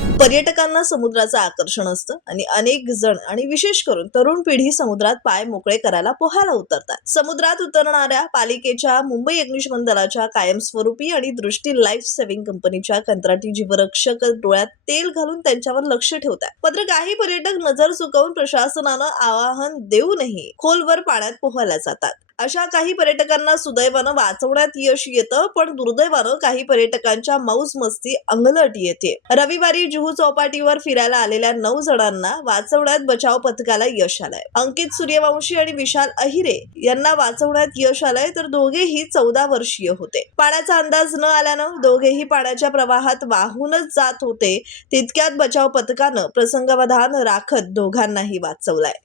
पर्यटकांना समुद्राचं आकर्षण असतं आणि अनेक जण आणि विशेष करून तरुण पिढी समुद्रात पाय मोकळे करायला पोहायला उतरतात. समुद्रात उतरणाऱ्या पालिकेच्या मुंबई अग्निशमन दलाच्या कायमस्वरूपी आणि दृष्टी लाईफ सेव्हिंग कंपनीच्या कंत्राटी जीवरक्षक डोळ्यात तेल घालून त्यांच्यावर लक्ष ठेवतात. मात्र काही पर्यटक नजर चुकवून प्रशासनानं आवाहन देऊनही खोलवर पाण्यात पोहायला जातात. अशा काही पर्यटकांना सुदैवानं वाचवण्यात यश येतं पण दुर्दैवानं काही पर्यटकांच्या मौज मस्ती अंगलट येते. रविवारी जुहू चौपाटीवर फिरायला आलेल्या नऊ जणांना वाचवण्यात बचाव पथकाला यश आलंय. अंकित सूर्यवंशी आणि विशाल अहिरे यांना वाचवण्यात यश आलंय तर दोघेही चौदा वर्षीय होते. पाण्याचा अंदाज न आल्यानं दोघेही पाण्याच्या प्रवाहात वाहूनच जात होते. तितक्यात बचाव पथकानं प्रसंगवधान राखत दोघांनाही वाचवलाय.